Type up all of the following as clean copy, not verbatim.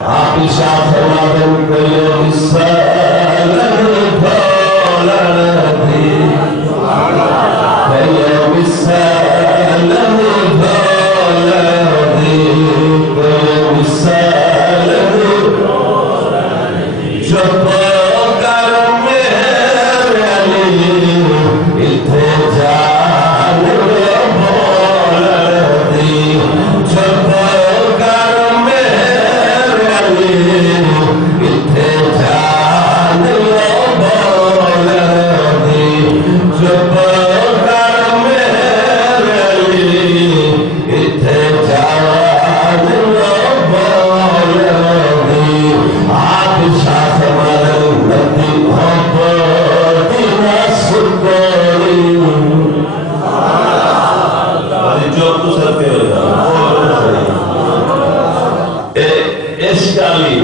عائشہ فرماتی کوئی مثال بھولا نبی کوئی مثال بھولا نبی کوئی مثال بھولا نبی جو پکار میرے علی اتھے جان بھولا نبی جو پکار اتھے جان بھولا نبی جو پکار میرے علی اتھے جان بھولا نبی عائشہ فرماتی نبی محبت نہ سکوری جو تو سکتے ہو عشقالی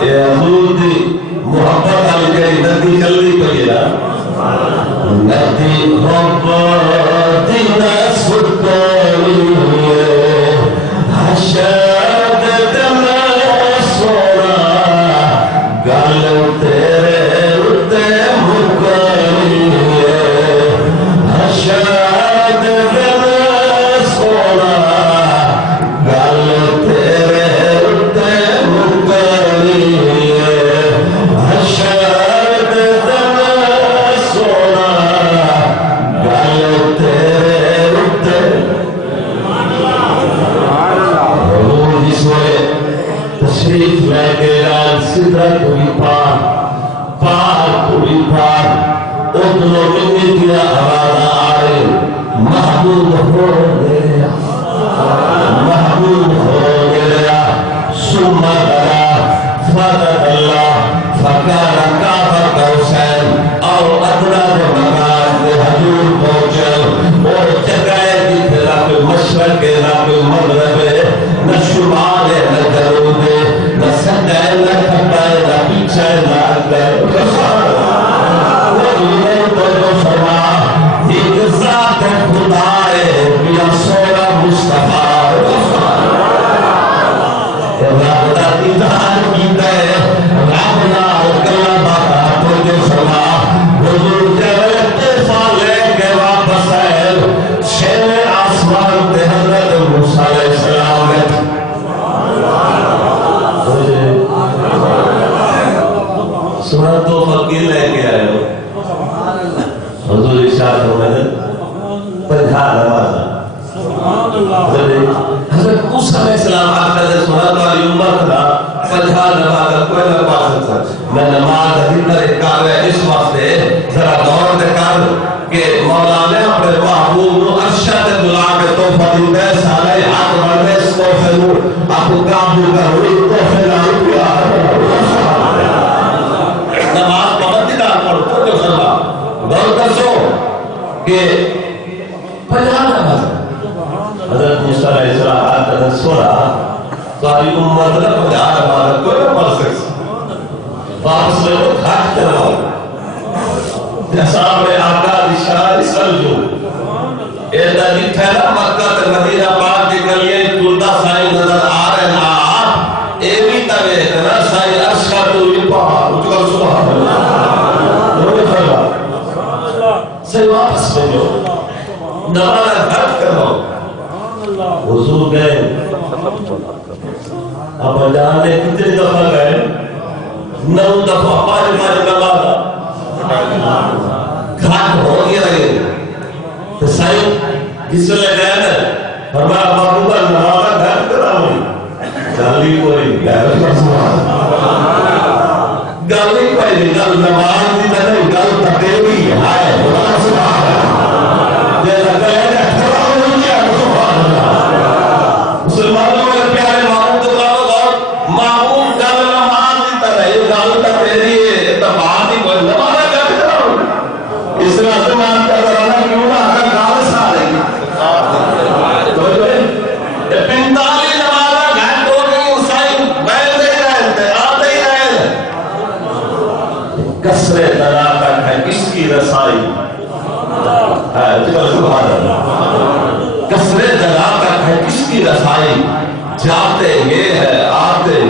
حضور دی محبت آل گئی ندی چلی پئی ہے ندی محبت نہ سکوری حشد دل سونا گل تیرے اتے مکری حشد دل سونا گل تیرے اتے مکری حشد دل سونا گل تیرے اتے حضور جس میں تشریف لے کے سدرت بھی پار بھی پار ادھروں منی دیا آواز آئے محبوب ہو گیا محبوب ہو گیا ثم دعا فدد اللہ فکان قاب قوسین اور ادنا جو مکان کے حضور پہنچے اور جگہ کی رب مشرق رب مغرب نہ شمال نہ جنوب نہ سجدہ نہ کھڑا نہ پیچھے نہ اگے وہی تو جو فرما ایک ذات خدا ہے یا سونا مصطفیٰ رابطہ دیدار کیتا ہے رابطہ کلا باتا تو جو فرما حضور جب اتفاق لے کے واپس آئے شیر آسمان تے حضرت موسیٰ علیہ السلام نے سنا تو فقیر لے کے آئے ہو حضور ارشاد فرمائے پنجھا نمازہ حضرت موسیٰ علیہ السلام آقا نے سنا تو علی امت تھا پنجھا نمازہ کوئی نہ پاس تھا میں نماز ذکر کر رہے اس واسطے ذرا دور دکھار کہ مولا نے اپنے محبوب نو ارشد دلا کے تحفہ دیتے سارے ہاتھ بڑھنے اس تحفے نو آپ کو قابل کر ہوئی تحفے نام پیار نماز بہت دیدار پڑھو تو جو سنبھا غور کر سو کہ پنجھا نماز حضرت موسیٰ علیہ السلام حضرت سورا ساری امت نے پنجھا نماز کوئی نہ پڑھ سکتا واپس میں وہ گھاٹ کرواؤ جیسا میں آقا دشار اسل جو ایدہ جتھے نا مکہ تے مدینہ پاک کی گلیے کلدہ سائی نظر آ رہے نا ایوی تاوے اتنا سائی عرشہ تو یہ پہاڑ اچھکل سبحان اللہ رونے فرما سے واپس میں جو نمانا گھٹ کرواؤ حضور گئے اب جانے کتنے دفعہ گئے 9 دفعہ 5 نمازہ گھاٹ ہو گیا رہے تو سائن جس لے گئے نا فرمایا محبوبہ نمازہ گھاٹ کراؤں گالی کوئی گل کوئی گل نماز دی نہیں گل تقریبی ہے جیسا کہے نا کھڑا ہو گیا مسلمانوں میں پیارے محبوب معمول گل نماز دی طرح یہ گل تقریبی ہے اتباع دی کوئی نمازہ گھاٹ کراؤں اس طرح سے مان کر رہنا کیوں نہ اگر گال سا رہی تو جو ہے 45 نمازہ گھاٹ ہو گئی اسائی بیل دے رہے تھے آتے ہی رہے کسرے طلاقت ہے کس کی رسائی کسرے طلاقت ہے کس کی رسائی جاتے یہ ہے آتے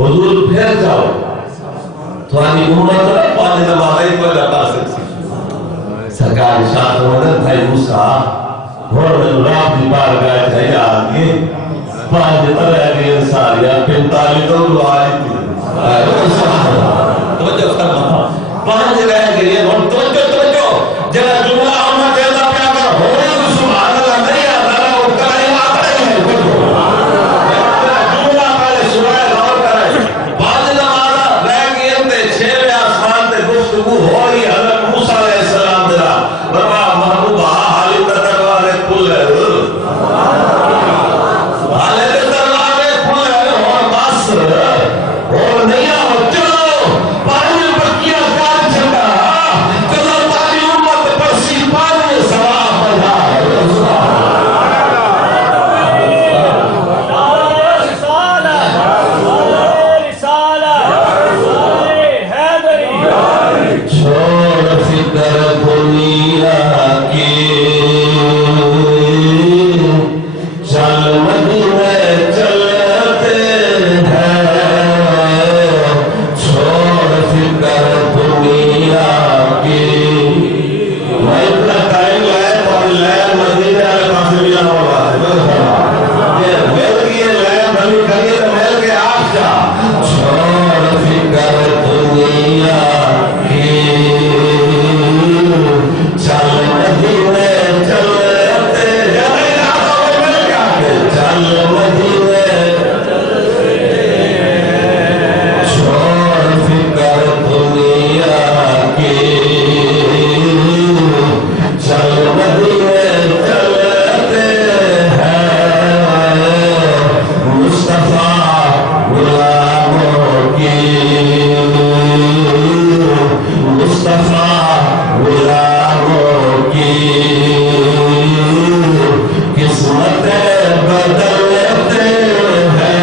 حضور پھر جاؤ تھوڑی امت نہ پانچ نمازیں کوئی نہ پا سکتی سرکار ارشاد فرماتے بھائی موسیٰ اور رات کی بار گئے تھے آگے پانچ طرح کی انسانیاں 45 تو آئی تھی توجہ فرما پانچ رہ گئی اور توجہ جگہ جملہ امت ایسا کیا کر ہو سبحان اللہ نہیں آتا وہ کرے آتا نہیں ہے جملہ پہلے سنائے غور کرے پانچ نمازہ رہ گئی تے چھویں آسمان تے گفتگو ہوئی حضرت موسیٰ علیہ السلام دلا برما محبوبہ حالی تدروارے کھل ہے حالی تدروارے کھل ہے اور بس اور نہیں آو چلو پانی بکیا کار چھتا چلو تاری امت پرسی پانی سوا پڑھا چھوڑ فکر دنیا کی چل مدینے چلتے ہیں چھوڑ فکر دنیا کی میں اتنا ٹائم لائے اور لائن مدینے آلے پاس بھی آنا ہوگا یہ مل گئی لائن بھلی کریے تو مل کے آپ جا چھوڑ فکر دنیا کی چل مدینے چلتے چل مدینے چھوڑ فکر دنیا کی چل مدینے چلتے ہیں مصطفیٰ غلاموں کی مصطفیٰ غلاموں کی قسمتیں بدلتے ہیں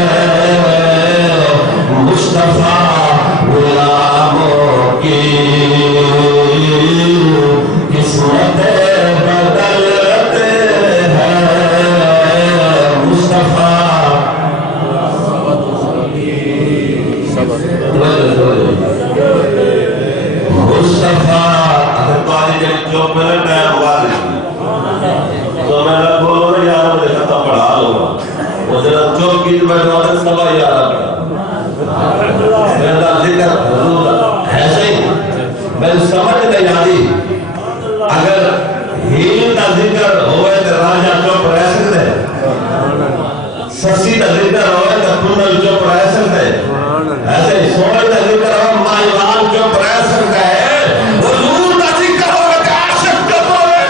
مصطفیٰ غلاموں کی قسمتیں بدلتے ہیں مصطفیٰ مصطفیٰ اگر پانی جب چوک میں نے ٹائم واضح تو میں نے بولو نا یار مجھے ختم پڑھا لوں گا وہ جنہاں چوک کی بیٹھو آتے سبا یارہ میرا ذکر حضور ایسے ہی میں سمجھ نہیں آئی اگر ہیل کا ذکر ہوئے تو راجہ چوک رہ سکتے سسی کا ذکر ہوئے تو کنل چوک رہ سکتے ایسے ہی سوئے کا ذکر ہوئے مائیوان چوک رہ سکتا ہے حضور کا ذکر ہوئے تو عاشق چوک ہوئے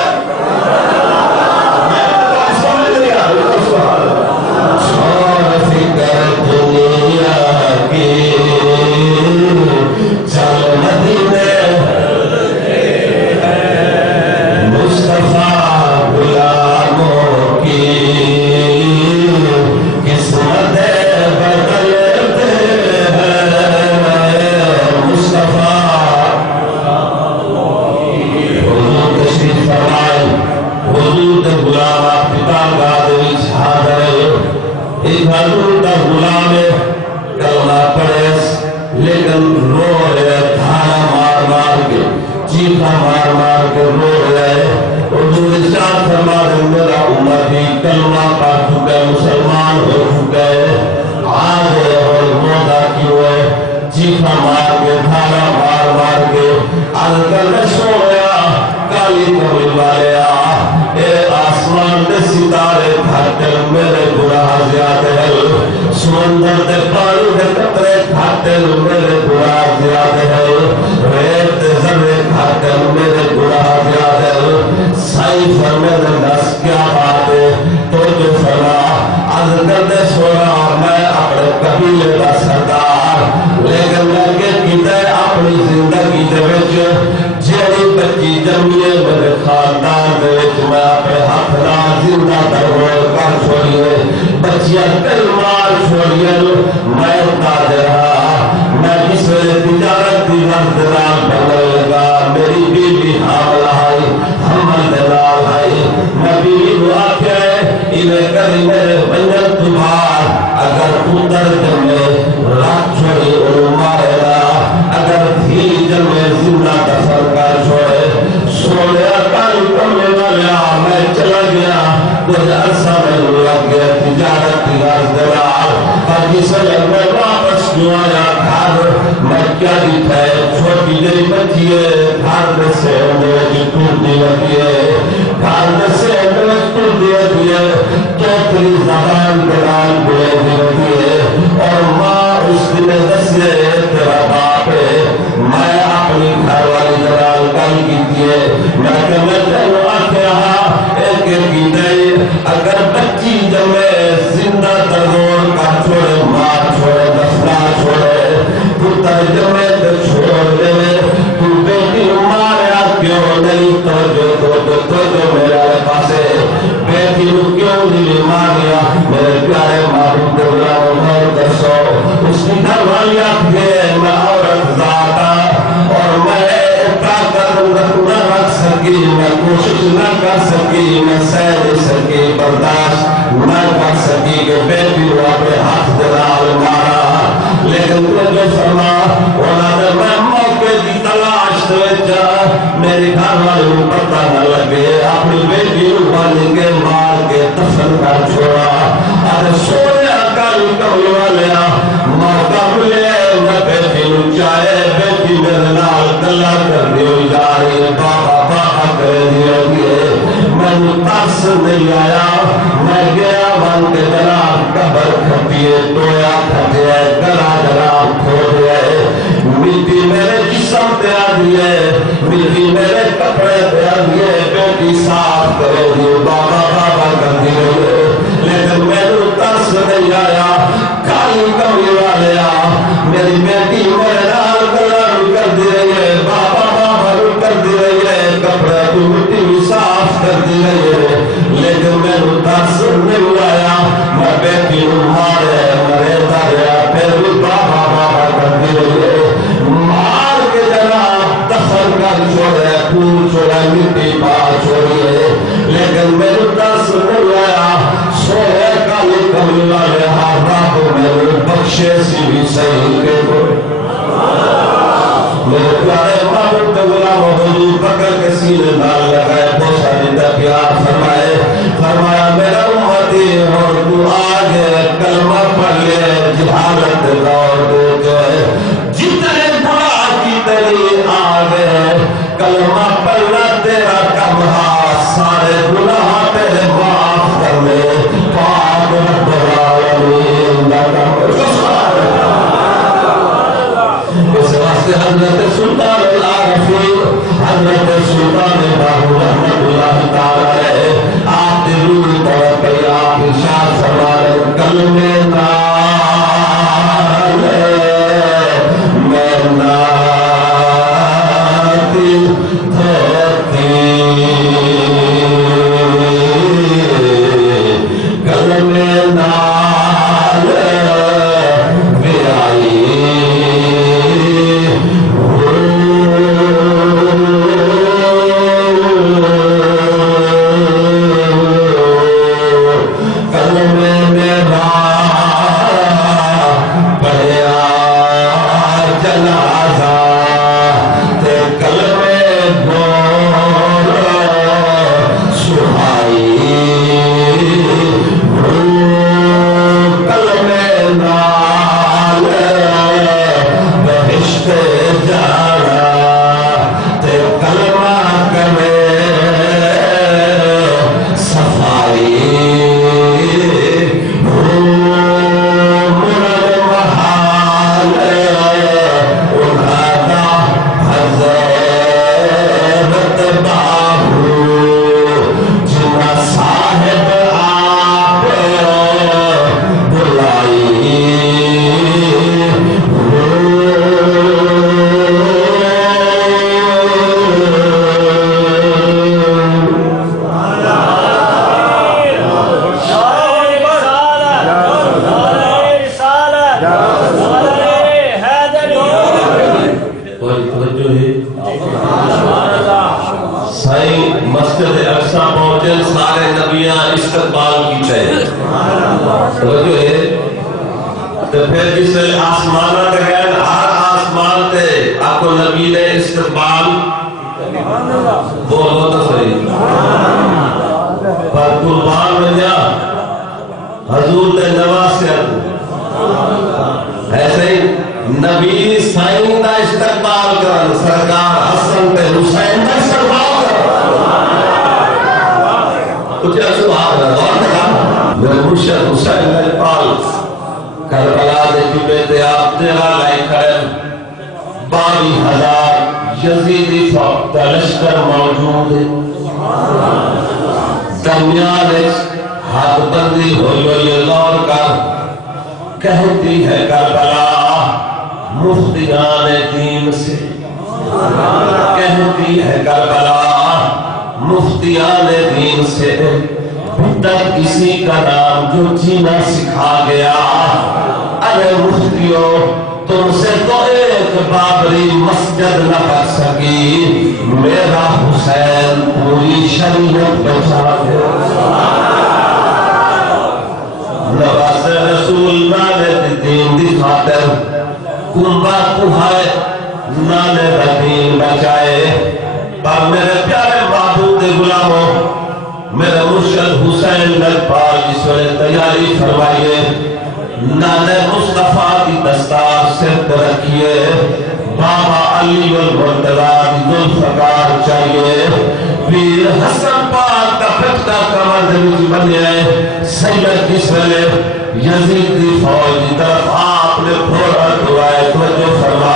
میں تو سمجھ نہیں آئی چھوڑ فکر دنیا کی چل مدینے مصطفیٰ غلاموں کی قسمتیں بدلتے ہیں مصطفیٰ حضور تشریف فرمائے حضور کے غلام آپ پتا گادری حاضر ہے ایک حضور کا غلام ہے کلمہ پڑھے لیکن رو رہے دھانا مار مار کے چیخا مار مار کے رو رہے حضور ارشاد فرما دے میرا امتی کلمہ پڑھ چکے مسلمان ہو چکے آگے اور روزہ کیوں ہے چیخا مار کے دھانا مار مار کے الکل سو گیا کالی کبھی والیا اے آسمان دے ستارے گھاٹے میرے گناہ زیادہ ہے سمندر دے پانی دے قطرے گھاٹے میرے گناہ زیادہ ہے ریت دے ذرے گھاٹے میرے گناہ زیادہ ہے سائی فرمے دے دس کیا بات ہے تو جو فرما از کر دے سونا میں اپنے قبیلے کا سردار لیکن میں کہ کتے اپنی زندگی دے وچ جیڑی بچی جمیے میرے خاندان دے وچ میں اپنے ہاتھ نال زندہ دروڑ کر چھوڑیے بچیاں کئی مار چھوڑیے میں تاج رہا میں بچہ دیتا ہے چھوٹی دری بچی ہے گھر میں سے اندر ٹوٹ دی لگی ہے گھر میں سے اندر ٹوٹ دی لگی ہے چوتری زبان دلال بلے دی لگی ہے اور ماں اس دن دسے تیرا باپ ہے میں اپنی گھر والی دلال کل کی دیئے میں کہ میں تینوں آکے رہا ایک کی نہیں اگر بچی جمعے زندہ تردور کا چھوڑے ماں چھوڑے دفنا چھوڑے پتر جمعے تو چھوڑ دے تو بیٹی ماریا کیوں نہیں تو جو میرے پاس ہے بیٹی کیوں نہیں ماریا میرے پیارے معبود اللہ اور دسو اس کی گھر والی آکھے میں عورت ذاتا اور میں طاقت نہ رکھ سکی میں کوشش نہ کر سکی میں سہ سکی برداشت نہ کر سکی کہ بیٹی وہ اپنے ہاتھ دلال مارا لیکن تجھے فرما اولا میں موقع کی تلاش دوچا میری گھر والی پتہ نہ لگے اپنی بیٹی والی کے مار کے دفن کر چھوڑا ارے سونے اکل کبھی والے موقع ملے میں بیٹی چاہے بیٹی میرے نال گلا کر دیو جاری بابا بابا کر دیو میں ترس نہیں آیا میں گیا بن کے جناب قبر کھپیے تویا کھٹے گلا جناب کھوڑے مٹی میرے جسم پہ آدھیے مٹی میرے کپڑے پہ آدھیے بیٹی صاف کرے دیو بابا بابا کر دیو لیکن میں ترس نہیں آیا کالی کمی والے میری بیٹی میرے نال گلا کر دی رہی ہے بابا بابا کر دی رہی ہے کپڑے کی مٹی بھی صاف کر دی رہی ہے لیکن میں ترس نہیں آیا میں بیٹی مارے مرے تاریا پھر بھی بابا بابا کر دی رہی ہے مار کے جناب دفن کر چھوڑے پھول چھوڑے مٹی پار چھوڑیے لیکن میں ترس نہیں آیا سوئے کالی کمی والے رب میرے بخشے سی بھی صحیح کے میرے پیارے معبود غلام حضور پکڑ کے سینے نال لگائے بوسا دیتا پیار فرمائے فرمایا میرا امتی اور تو آگے کلمہ پڑھ لے جہالت دور دے جائے جتنے بڑا کی تری آگے کلمہ پڑھنا تیرا کم سارے گناہ تیرے معاف کر لے پاک رب العالمین اس واسطے حضرت سلطان العارفین حضرت سلطان باہو رحمت اللہ تعالی آپ دلوی طور پہ آپ ارشاد فرمائے کلمے نال میں ناتی دھوتی کلمے نال بیائی نبی سائن دا استقبال کرن سرکار حسن تے حسین دا استقبال کرن کچھ سبحان اللہ میرے مرشد حسین اقبال کربلا دے جبے تے آپ تیرا لائے کھڑے 22,000 یزیدی فوق کا لشکر موجود ہے درمیان ہاتھ بندی ہوئی غور کر کہتی ہے کربلا مفتیان دین سے کہتی ہے کربلا مفتیان دین سے تک کسی کا نام جو جینا سکھا گیا ارے مفتیوں تم سے تو ایک بابری مسجد نہ کر سکی میرا حسین پوری شریعت بچا دے نواز رسول نانے دین دی خاطر کنبا کوہائے نانے دین بچائے پر میرے پیارے معبود غلاموں میرے مرشد حسین اقبال اس وقت تیاری فرمائیے نانے مصطفیٰ کی دستار سر پر رکھیے بابا علی والمرتضی ذوالفقار چاہیے پیر حسن پاک کا پھٹکا کمر دل بنے سید جس ویلے یزید دی فوج کی طرف آپ نے گھوڑا ٹوائے توجہ فرما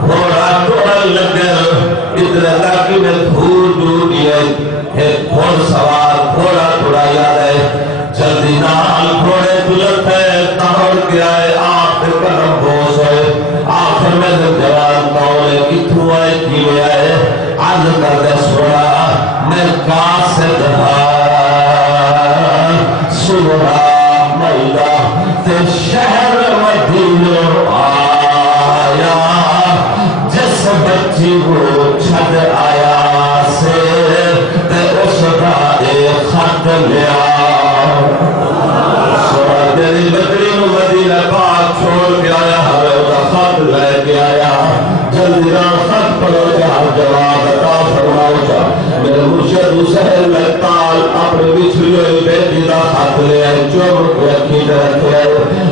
گھوڑا ٹوڑن لگے اتنے تک میں دھور دور گئے ایک گھوڑ سوار گھوڑا ٹوڑایا ہے جلدی نال گھوڑے دلتے تمڑ کے آئے آپ کے قدم بوس ہوئے آخر میں جوان کولے کتھو آئے کیوے آئے آج کر دے سوڑا میں قاصد سوڑا مائدہ تے شہر مدینہ آیا جس بچی وہ چھڑ آیا سے تے اس کا ایک خط لیا سوڑا تیری بکری مدینہ پاک چھوڑ کے آیا ہمیں ادا خط لے کے آیا جلدی راہ خط پڑھو جہاں جواب عطا فرماؤ جا میرے مرشد حسین اقبال اپنے بچھڑی بیٹی دا خط لے آئے چوب کو رکھی رکھے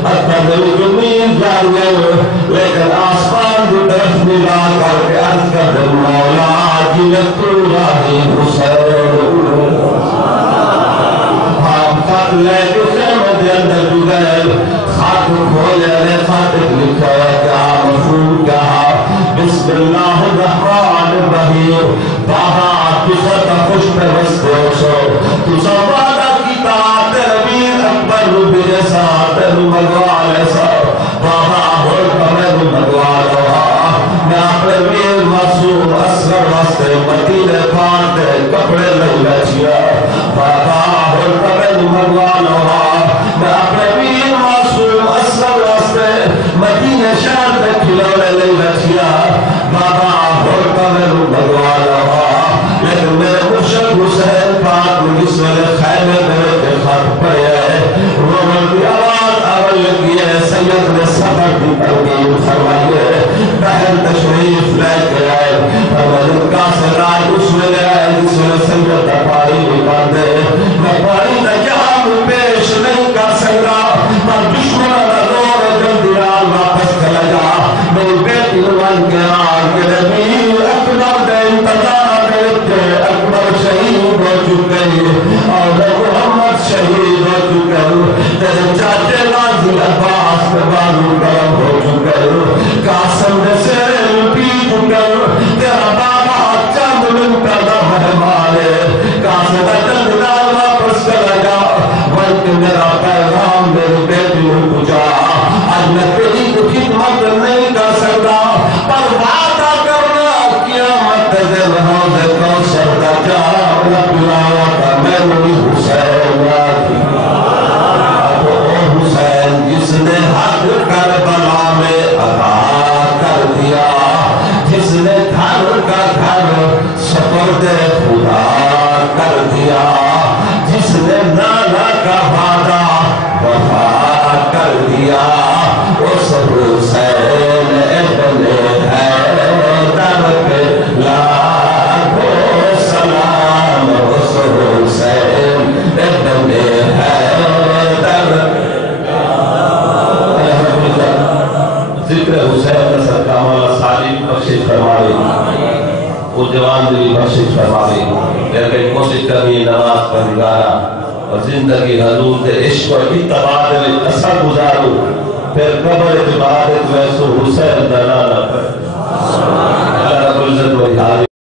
اپنا دل جمین جان گئے لیکن آسمان کی طرف ملا کر کے عرض کر دے مولا جنت اللہ حسین خط لے کے خیمت اندر جو گئے خط کھولے لے خط لکھا ہے کیا مفہوم کیا بسم اللہ الرحمن الرحیم بابا کسر کا خوش پر وستے سو تو سب وعدہ کیتا تیرے میر اکبر نبی جیسا تیرے مگوال ایسا بابا ہوئی کمیں مگوال ہوا میں اپنے میر معصوم اصغر واسطے مدینے پاندے کپڑے نہیں لچیا بابا ہوئی کمیں مگوال ہوا میں اپنے میر معصوم اصغر واسطے مدینے شہر میں کھلونے نہیں لچیا بابا ہوئی کمیں مگوال ہوا لیکن میرے مرشد حسین پاک جس والے خیمے میں خط پڑے رومن کی آواز آوال لگی ہے سید نے سفر کی ترکیب فرمائیے بہن تشریف لے کے آئے فرمائیے کا سرائے اس میں لے آئے جس میں سید پاری بھی باندھے میں پاری نہ جہاں پیش نہیں کر سکتا پر دشمن دور جلدی رال واپس چلا جا میری بیٹی روان کے آگ نبی اکبر دے انتظار دیتے اکبر شہید ہو چکے اور محمد شہید ہو چکے تیرے چاچے غازی عباس کے بازو گرم ہو چکے قاسم نے سیر پی چکے تیرا بابا چند منٹا مہمان ہے قاسم نے جلد نال واپس چلا جا بلکہ میرا پیغام میری بیٹی ہو پوچھا آج میں تیری کو خدمت نہیں کر سکتا پر وعدہ کرنا قیامت دے روز کوثر کا جا اپنا پلایا تھا میں وہی حسین حسین جس نے حق کربلا میں عطا کر دیا جس نے گھر کا گھر سپرد خدا کر دیا جس نے نانا کا وعدہ وفا کر دیا اس حسین ابن حیدر کے لاکھوں سلام اس حسین ابن حیدر ذکر حسین کوشش فرماوی لیکن کوشش کرنی نماز پر نگارا اور زندگی حضور کے عشق و اتباع میں اثر گزارو پھر قبر عبادت میں سو حسین دلانا پر اللہ رب العزت و